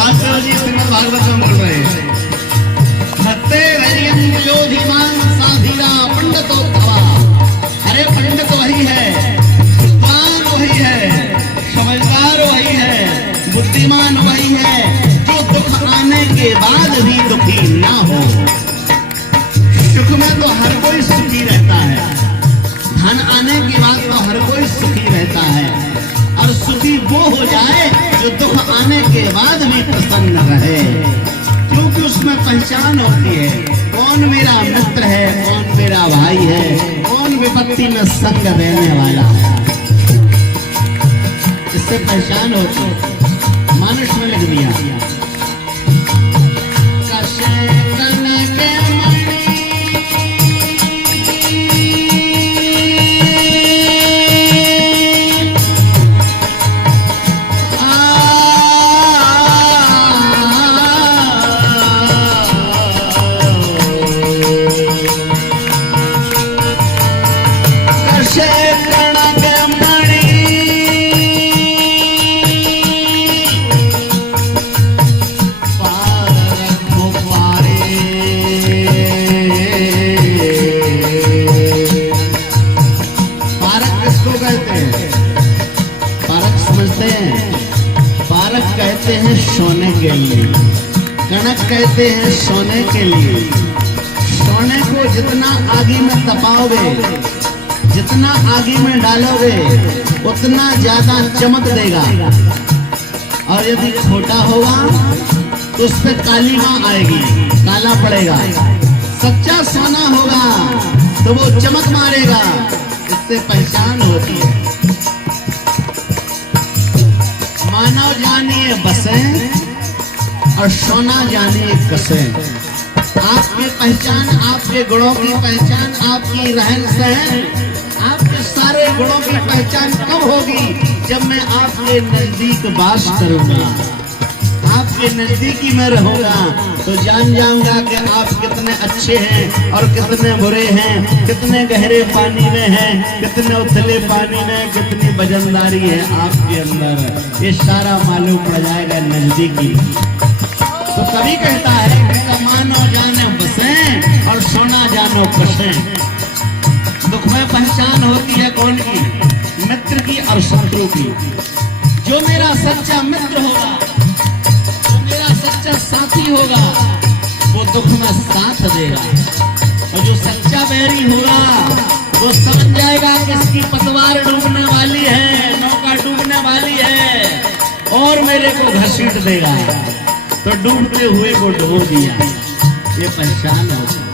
व्यासदेव जी श्रीमद् भागवतम बोल रहे हैं। सत्य रजयम योधिमान साधीरा पंडितोत्तमा। अरे पंडित वही है, विद्वान वही है, समझदार वही है, बुद्धिमान वही है जो दुख आने के बाद भी दुखी ना हो। सुख में तो हर कोई सुखी रहता है, धन आने के बाद तो हर कोई सुखी रहता है, और सुखी वो हो जाए जो दुख आने के बाद भी प्रसन्न रहे, क्योंकि उसमें पहचान होती है कौन मेरा मित्र है, कौन मेरा भाई है, कौन विपत्ति में संग देने वाला है। इससे पहचान होती है। मानुष में लिख दिया सोने के लिए, कनक कहते हैं सोने के लिए। सोने को जितना आगी में तपाओगे, जितना आगी में डालोगे, उतना ज्यादा चमक देगा, और यदि छोटा होगा तो उस पर काली मां आएगी, काला पड़ेगा। सच्चा सोना होगा तो वो चमक मारेगा। इससे पहचान होती है। मानव जानिए बसे और सोना जानिए कसे। आपकी पहचान, आपके गुणों की पहचान, आपकी रहन सहन, आपके सारे गुणों की पहचान कब होगी? जब मैं आपके नजदीक वास करूंगा, आपके नजदीकी में रहूंगा, तो जान जाऊंगा कि आप कितने अच्छे हैं और कितने बुरे हैं, कितने गहरे पानी में हैं, कितने उथले पानी में, कितनी वजनदारी है आपके अंदर। ये सारा मालूम पड़ जाएगा नजदीकी। तो कभी कहता है कि मानो जाने बसे और सोना जानो कसे। दुख में पहचान होती है कौन की? मित्र की और शत्रु की। जो मेरा सच्चा मित्र होगा, सच्चा साथी होगा, वो दुख में साथ देगा, और जो सच्चा बैरी होगा वो समझ जाएगा कि इसकी पतवार डूबने वाली है, नौका डूबने वाली है, और मेरे को घसीट देगा, तो डूबते हुए को डुबो दिया। ये पहचान होती है।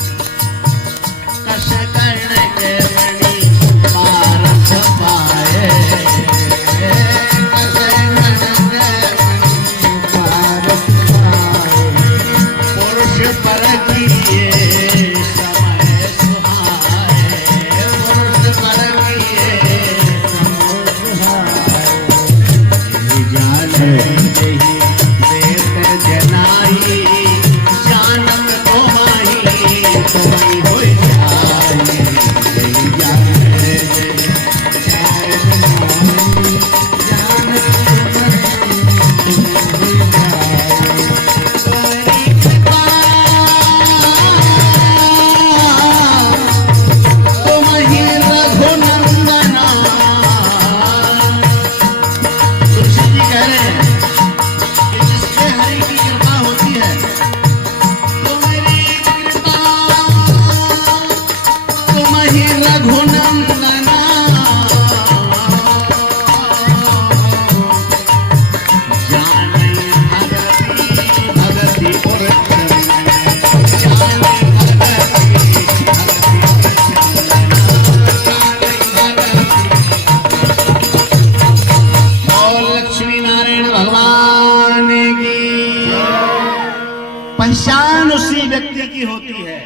पहचान उसी व्यक्ति की होती है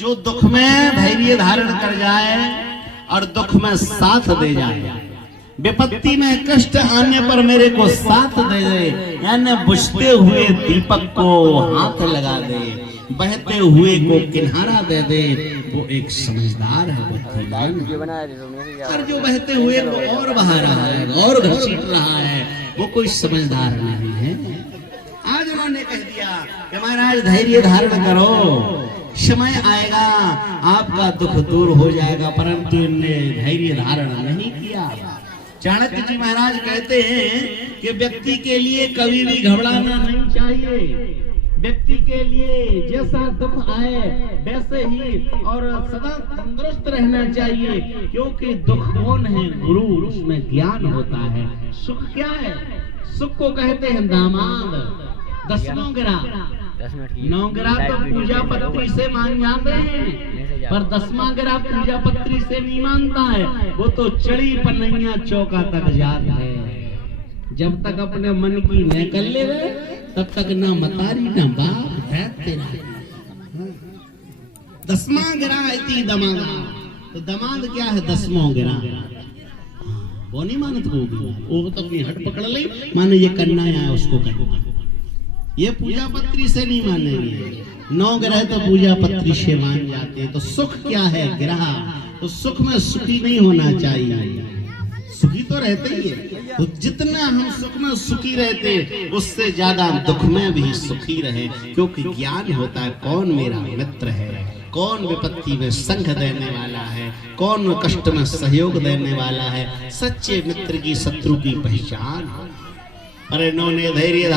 जो दुख में धैर्य धारण कर जाए और दुख में साथ दे जाए। विपत्ति में कष्ट आने पर मेरे को साथ दे दे, यानी बुझते हुए दीपक को हाथ लगा दे, बहते हुए को किनारा दे दे, वो एक समझदार है, बुद्धिमान। और जो बहते हुए को और बहा रहा है और घसीट रहा है, वो कोई समझदार नहीं है। ने कह दिया कि महाराज धैर्य धारण करो, समय आएगा आपका दुख दूर हो जाएगा, परंतु इनने धैर्य धारण नहीं किया। चाणक्य जी महाराज कहते हैं कि व्यक्ति के लिए कभी भी घबराना नहीं चाहिए। व्यक्ति के लिए जैसा दुख आए वैसे ही और सदा तंदुरुस्त रहना चाहिए, क्योंकि दुख कौन है? गुरु, उसमें ज्ञान होता है। सुख क्या है? सुख को कहते हैं दामाद। 10वां गिरा, 9 गिरा तो पूजा पत्री से मान जाते हैं, पर 10वां गिरा पूजा पत्री से नहीं मानता है। वो तो चढ़ी पनैया चौका तक जात है। जब तक अपने मन की न कर ले तब तक ना मतारी ना बाप है तेरा। 10वां गिरा इति दमाद। तो दमाद क्या है? 10वां गिरा। वो नहीं मानत वो तो अपनी हट पकड़ ली, माने ये करना है उसको करना। ये पूजा पत्री से नहीं मानेंगे। 9 ग्रह तो पूजा पत्री से मान जाते हैं। तो सुख क्या है? ग्रह। तो सुख में सुखी नहीं होना चाहिए, सुखी तो रहते ही है। तो जितना हम सुख में सुखी रहते उससे ज्यादा दुख में भी सुखी रहे, क्योंकि ज्ञान होता है कौन मेरा मित्र है, कौन विपत्ति में संग देने वाला है, कौन कष्ट में सहयोग देने वाला है। सच्चे मित्र की शत्रु की पहचान। पर इन्होंने धैर्य